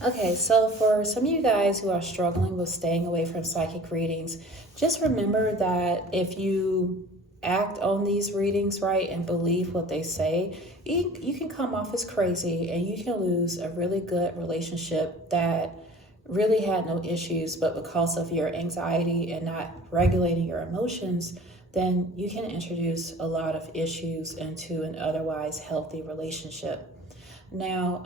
Okay, so for some of you guys who are struggling with staying away from psychic readings, just remember that if you act on these readings right and believe what they say, you can come off as crazy and you can lose a really good relationship that really had no issues, but because of your anxiety and not regulating your emotions, then you can introduce a lot of issues into an otherwise healthy relationship. Now,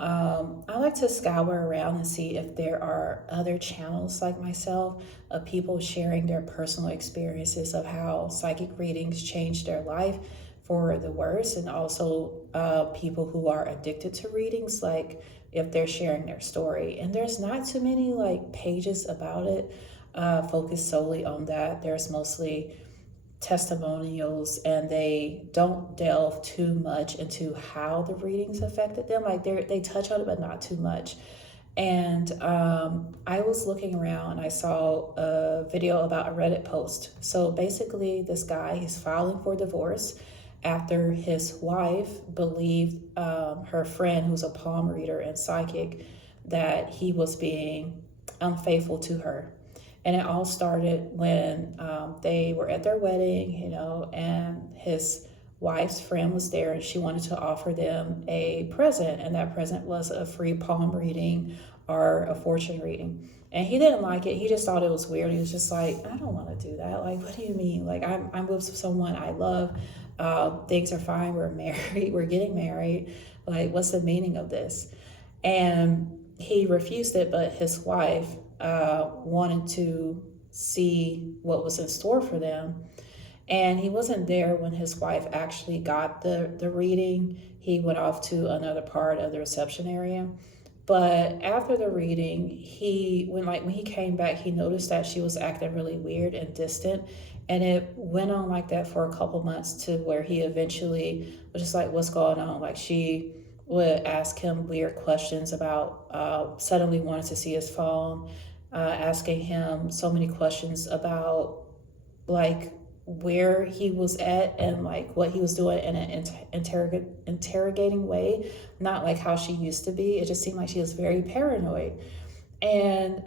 I like to scour around and see if there are other channels like myself of people sharing their personal experiences of how psychic readings changed their life for the worse, and also people who are addicted to readings, like if they're sharing their story. And there's not too many like pages about it focused solely on that. There's mostly testimonials, and they don't delve too much into how the readings affected them. Like they touch on it but not too much. And I was looking around, I saw a video about a Reddit post. So basically this guy, he's filing for divorce after his wife believed her friend, who's a palm reader and psychic, that he was being unfaithful to her. And it all started when they were at their wedding, and his wife's friend was there and she wanted to offer them a present. And that present was a free palm reading or a fortune reading. And he didn't like it. He just thought it was weird. He was just like, I don't want to do that. Like, what do you mean? Like, I'm with someone I love. Things are fine. We're married. We're getting married. Like, what's the meaning of this? And he refused it, but his wife wanted to see what was in store for them. And he wasn't there when his wife actually got the reading. He went off to another part of the reception area. But after the reading, when he came back, he noticed that she was acting really weird and distant. And it went on like that for a couple months, to where he eventually was just like, what's going on? Like, she would ask him weird questions about, suddenly wanted to see his phone, asking him so many questions about like where he was at and like what he was doing in an interrogating way, not like how she used to be. It just seemed like she was very paranoid. And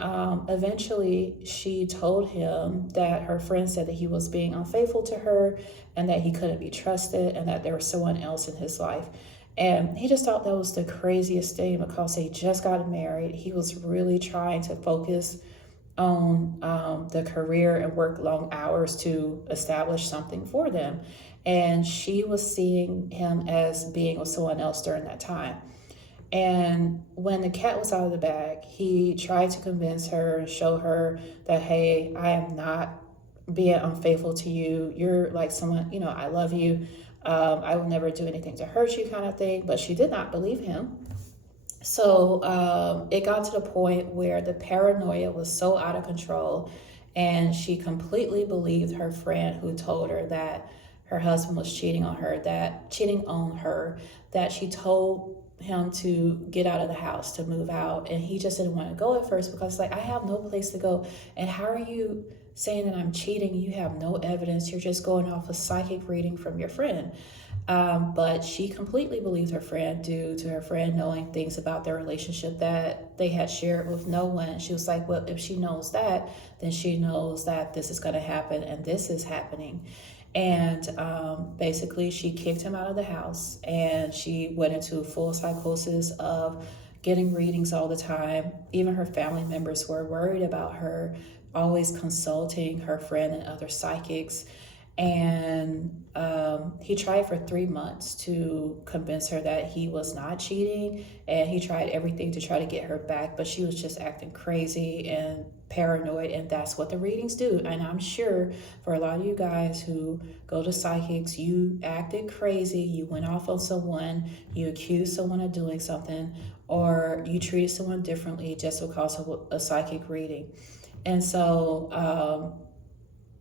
eventually she told him that her friend said that he was being unfaithful to her and that he couldn't be trusted and that there was someone else in his life. And he just thought that was the craziest thing, because they just got married. He was really trying to focus on the career and work long hours to establish something for them. And she was seeing him as being with someone else during that time. And when the cat was out of the bag, he tried to convince her and show her that, hey, I am not being unfaithful to you. You're like someone, I love you. I will never do anything to hurt you, kind of thing. But she did not believe him. So it got to the point where the paranoia was so out of control, and she completely believed her friend who told her that her husband was cheating on her, that she told him to get out of the house, to move out. And he just didn't want to go at first, because like, I have no place to go. And how are you saying that I'm cheating? You have no evidence. You're just going off a psychic reading from your friend. But she completely believed her friend, due to her friend knowing things about their relationship that they had shared with no one. She was like, well, if she knows that, then she knows that this is going to happen and this is happening. And basically, she kicked him out of the house, and she went into full psychosis of getting readings all the time. Even her family members were worried about her, always consulting her friend and other psychics. And he tried for 3 months to convince her that he was not cheating, and he tried everything to try to get her back, but she was just acting crazy and paranoid. And that's what the readings do. And I'm sure for a lot of you guys who go to psychics, you acted crazy, you went off on someone, you accused someone of doing something, or you treated someone differently just because of a psychic reading. And so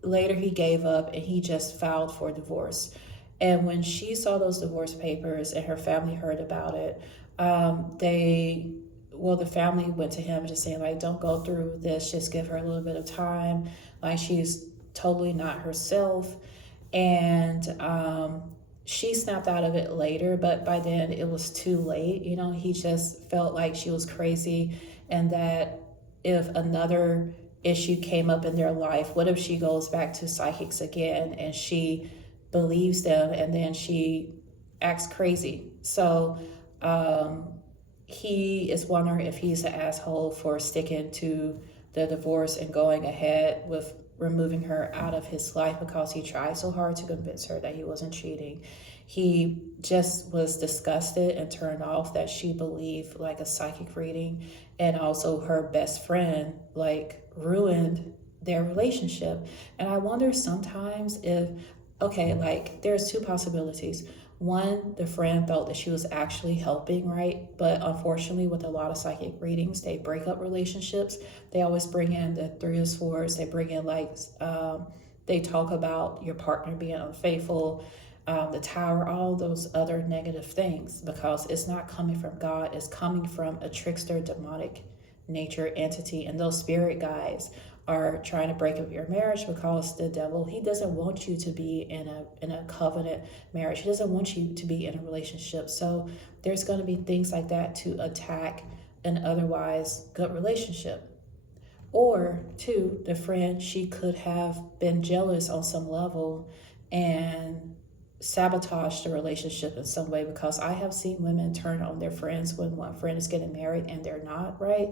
later he gave up and he just filed for divorce. And when she saw those divorce papers and her family heard about it, the family went to him just saying, like, don't go through with this, just give her a little bit of time. Like, she's totally not herself. And she snapped out of it later, but by then it was too late. He just felt like she was crazy and that if another issue came up in their life, what if she goes back to psychics again and she believes them and then she acts crazy? So he is wondering if he's an asshole for sticking to the divorce and going ahead with removing her out of his life because he tried so hard to convince her that he wasn't cheating. He just was disgusted and turned off that she believed like a psychic reading, and also her best friend like ruined their relationship. And I wonder sometimes if, okay, like there's two possibilities. One, the friend felt that she was actually helping, right? But unfortunately, with a lot of psychic readings, they break up relationships. They always bring in the Three of Swords. They bring in they talk about your partner being unfaithful, the Tower, all those other negative things, because it's not coming from God. It's coming from a trickster, demonic nature entity, and those spirit guides are trying to break up your marriage because the devil, he doesn't want you to be in a covenant marriage. He doesn't want you to be in a relationship. So there's going to be things like that to attack an otherwise good relationship. Or two, the friend, she could have been jealous on some level and sabotage the relationship in some way, because I have seen women turn on their friends when one friend is getting married and they're not, right?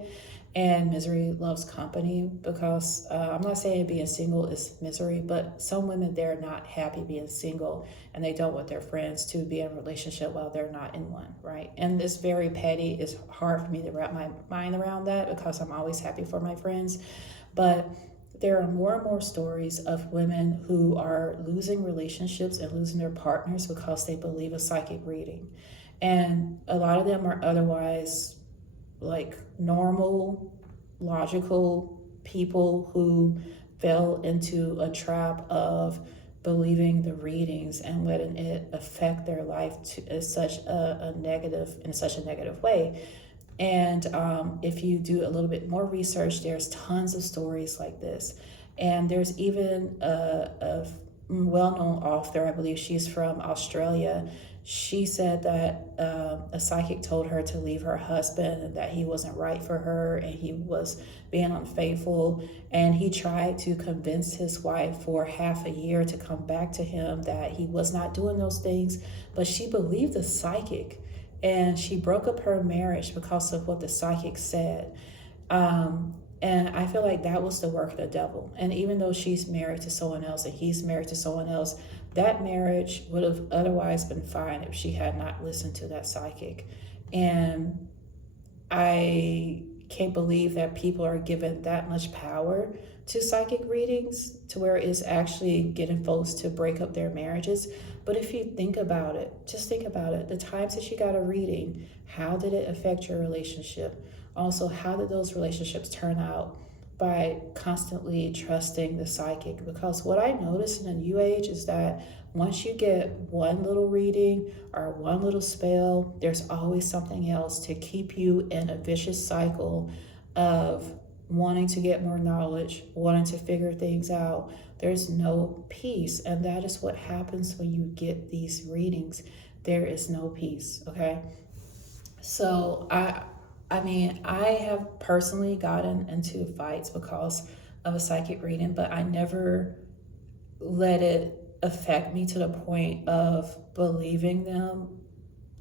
And misery loves company, because I'm not saying being single is misery, but some women, they're not happy being single and they don't want their friends to be in a relationship while they're not in one, right? And it's very petty. It's hard for me to wrap my mind around that because I'm always happy for my friends. But there are more and more stories of women who are losing relationships and losing their partners because they believe a psychic reading. And a lot of them are otherwise like normal, logical people who fell into a trap of believing the readings and letting it affect their life in such a negative way. And if you do a little bit more research, there's tons of stories like this. And there's even a well-known author, I believe she's from Australia. She said that a psychic told her to leave her husband and that he wasn't right for her and he was being unfaithful. And he tried to convince his wife for half a year to come back to him that he was not doing those things. But she believed the psychic, and she broke up her marriage because of what the psychic said. And I feel like that was the work of the devil. And even though she's married to someone else and he's married to someone else, that marriage would have otherwise been fine if she had not listened to that psychic. And I can't believe that people are given that much power to psychic readings to where it's actually getting folks to break up their marriages. But if you think about it, just think about it, the times that you got a reading, how did it affect your relationship? Also, how did those relationships turn out by constantly trusting the psychic? Because what I noticed in the new age is that once you get one little reading or one little spell, there's always something else to keep you in a vicious cycle of wanting to get more knowledge, wanting to figure things out. There's no peace. And that is what happens when you get these readings. There is no peace, okay? So I mean, I have personally gotten into fights because of a psychic reading, but I never let it affect me to the point of believing them,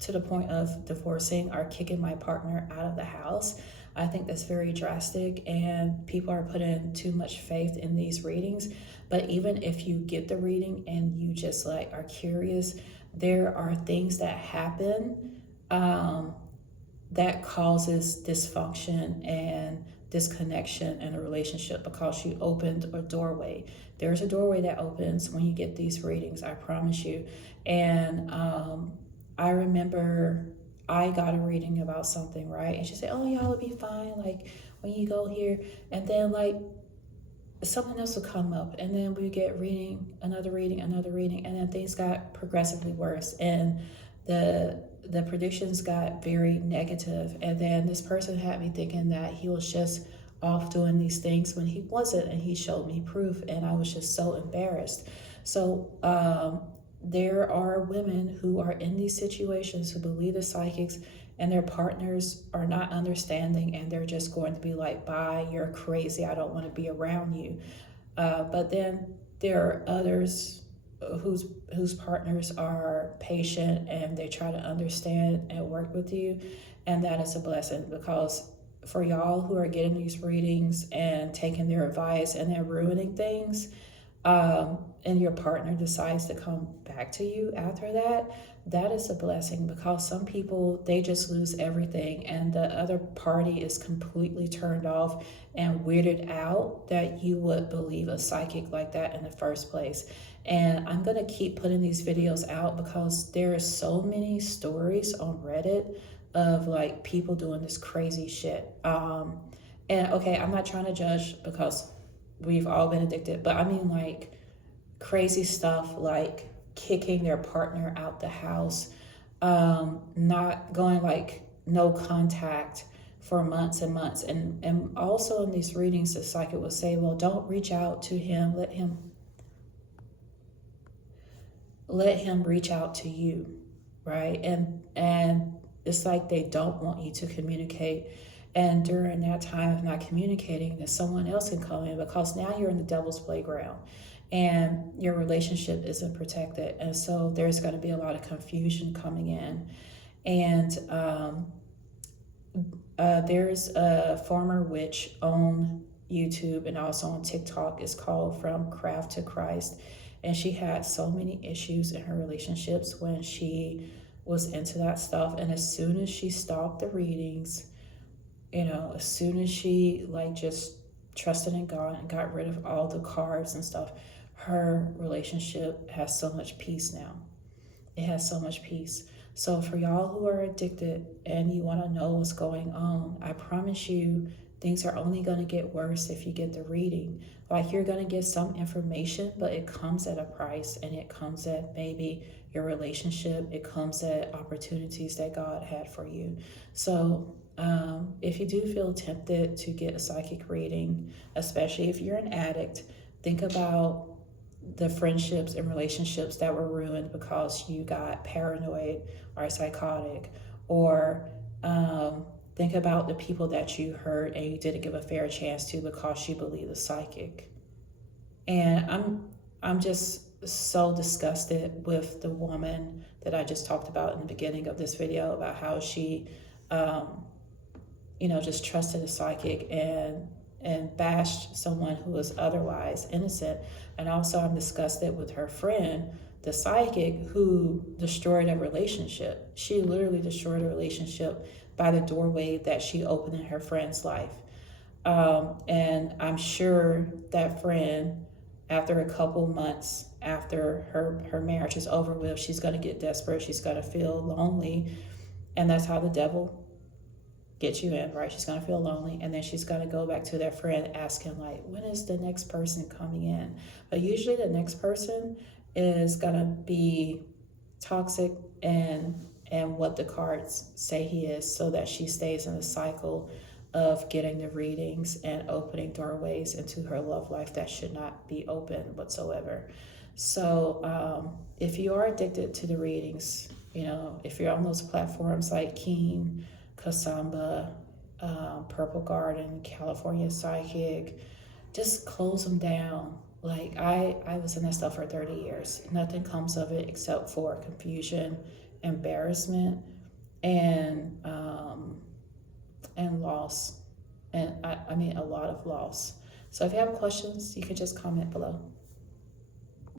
to the point of divorcing or kicking my partner out of the house. I think that's very drastic, and people are putting too much faith in these readings. But even if you get the reading and you just like are curious, there are things that happen that causes dysfunction and disconnection in a relationship because you opened a doorway. There's a doorway that opens when you get these readings, I promise you. And I remember I got a reading about something, right? And she said, oh, y'all will be fine, like when you go here. And then like something else would come up, and then we get another reading, and then things got progressively worse. And the predictions got very negative, and then this person had me thinking that he was just off doing these things when he wasn't, and he showed me proof, and I was just so embarrassed. So there are women who are in these situations who believe the psychics and their partners are not understanding, and they're just going to be like, bye, you're crazy, I don't want to be around you. But then there are others whose partners are patient and they try to understand and work with you, and that is a blessing, because for y'all who are getting these readings and taking their advice and then ruining things, and your partner decides to come back to you after that, that is a blessing, because some people, they just lose everything and the other party is completely turned off and weirded out that you would believe a psychic like that in the first place. And I'm going to keep putting these videos out because there are so many stories on Reddit of like people doing this crazy shit. And okay, I'm not trying to judge because we've all been addicted, but I mean like crazy stuff like kicking their partner out the house, not going like no contact for months and months. And also in these readings, the psychic will say, well, don't reach out to him, let him reach out to you, right? And it's like they don't want you to communicate. And during that time of not communicating, then someone else can come in, because now you're in the devil's playground and your relationship isn't protected. And so there's going to be a lot of confusion coming in. And there's a former witch on YouTube and also on TikTok. It's called From Craft to Christ. And she had so many issues in her relationships when she was into that stuff. And as soon as she stopped the readings, as soon as she like just trusted in God and got rid of all the cards and stuff, her relationship has so much peace now. It has so much peace. So for y'all who are addicted and you want to know what's going on, I promise you things are only going to get worse if you get the reading. Like, you're going to get some information, but it comes at a price, and it comes at maybe your relationship. It comes at opportunities that God had for you. So if you do feel tempted to get a psychic reading, especially if you're an addict, think about the friendships and relationships that were ruined because you got paranoid or psychotic, or think about the people that you hurt and you didn't give a fair chance to because you believe the psychic. And I'm just so disgusted with the woman that I just talked about in the beginning of this video, about how she just trusted a psychic and bashed someone who was otherwise innocent. And also I'm disgusted with her friend, the psychic, who destroyed a relationship. She literally destroyed a relationship by the doorway that she opened in her friend's life. And I'm sure that friend, after a couple months after her marriage is over with, she's going to get desperate. She's going to feel lonely. And that's how the devil get you in, right? She's going to feel lonely, and then she's going to go back to that friend asking like, when is the next person coming in? But usually the next person is going to be toxic and what the cards say he is, so that she stays in the cycle of getting the readings and opening doorways into her love life that should not be open whatsoever. So if you are addicted to the readings, if you're on those platforms like Keen, Kasamba, Purple Garden, California Psychic, just close them down. Like, I was in that stuff for 30 years. Nothing comes of it except for confusion, embarrassment, and loss. And I mean a lot of loss. So if you have questions, you can just comment below.